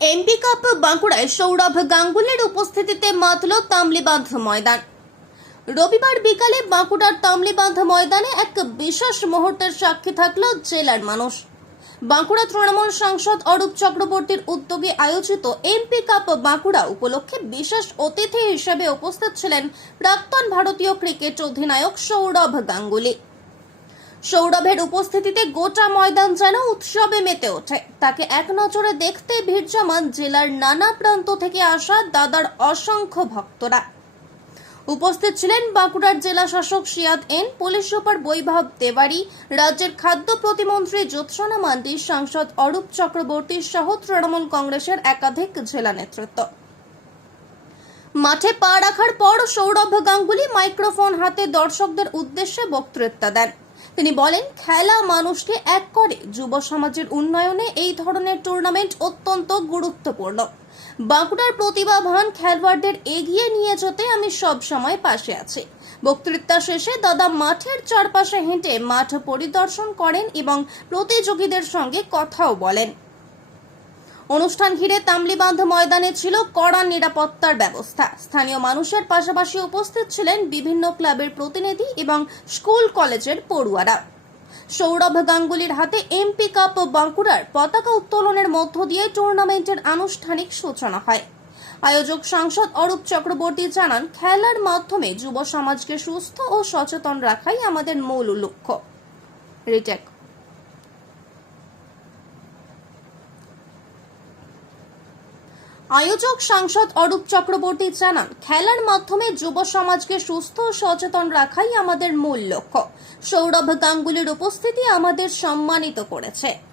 MP cup বাঁকুড়ায় সৌরভ গাঙ্গুলির উপস্থিতিতে মাতল তামলিবাঁধ ময়দান। রবিবার বিকালে বাঁকুড়ার তামলিবাঁধ ময়দানে এক বিশেষ মুহূর্তের সাক্ষী থাকল জেলার মানুষ। বাঁকুড়া তৃণমূল সাংসদ অরূপ চক্রবর্তীর উদ্যোগে আয়োজিত এমপি কাপ বাঁকুড়া উপলক্ষে বিশেষ অতিথি হিসেবে উপস্থিত ছিলেন প্রাক্তন ভারতীয় ক্রিকেট অধিনায়ক সৌরভ গাঙ্গুলি। সৌরভের উপস্থিতিতে গোটা ময়দান যেন উৎসবে মেতে ওঠে। তাকে এক নজরে দেখতে ভিড় জমান জেলার নানা প্রান্ত থেকে আসা দাদার অসংখ্য ভক্তরা। উপস্থিত ছিলেন বাঁকুড়ার জেলা শাসক Siyad N, police super Vaibhav Tewari, রাজ্যের খাদ্য প্রতিমন্ত্রী জ্যোৎসনা মান্ডি, সাংসদ অরূপ চক্রবর্তী সহ তৃণমূল কংগ্রেসের একাধিক জেলা নেতৃত্ব। মাঠে পা রাখার পর সৌরভ গাঙ্গুলি মাইক্রোফোন হাতে দর্শকদের উদ্দেশ্যে বক্তৃতা দেন। তিনি বলেন, খেলা মানুষকে এক করে। যুব সমাজের উন্নয়নে এই ধরনের টুর্নামেন্ট অত্যন্ত গুরুত্বপূর্ণ। বাঁকুড়ার প্রতিভাবান খেলোয়াড়দের এগিয়ে নিয়ে যেতে আমি সব সময় পাশে আছি। বক্তৃতা শেষে দাদা মাঠের চারপাশে হেঁটে মাঠ পরিদর্শন করেন এবং প্রতিযোগীদের সঙ্গে কথাও বলেন। অনুষ্ঠান ঘিরে তামলিবান্ধ ময়দানে ছিল কড়া নিরাপত্তার ব্যবস্থা। স্থানীয় মানুষের পাশাপাশি উপস্থিত ছিলেন বিভিন্ন ক্লাবের প্রতিনিধি এবং স্কুল কলেজের পড়ুয়ারা। সৌরভ গাঙ্গুলির হাতে এমপি কাপ বাঁকুড়ার পতাকা উত্তোলনের মধ্য দিয়ে টুর্নামেন্টের আনুষ্ঠানিক সূচনা হয়। আয়োজক সাংসদ অরূপ চক্রবর্তী জানান, খেলার মাধ্যমে যুব সমাজকে সুস্থ ও সচেতন রাখাই আমাদের মূল লক্ষ্য। রিটেক। আয়োজক সাংসদ অরূপ চক্রবর্তী জানান, খেলার মাধ্যমে যুব সমাজকে সুস্থ ও সচেতন রাখাই আমাদের মূল লক্ষ্য। সৌরভ গাঙ্গুলির উপস্থিতি আমাদের সম্মানিত করেছে।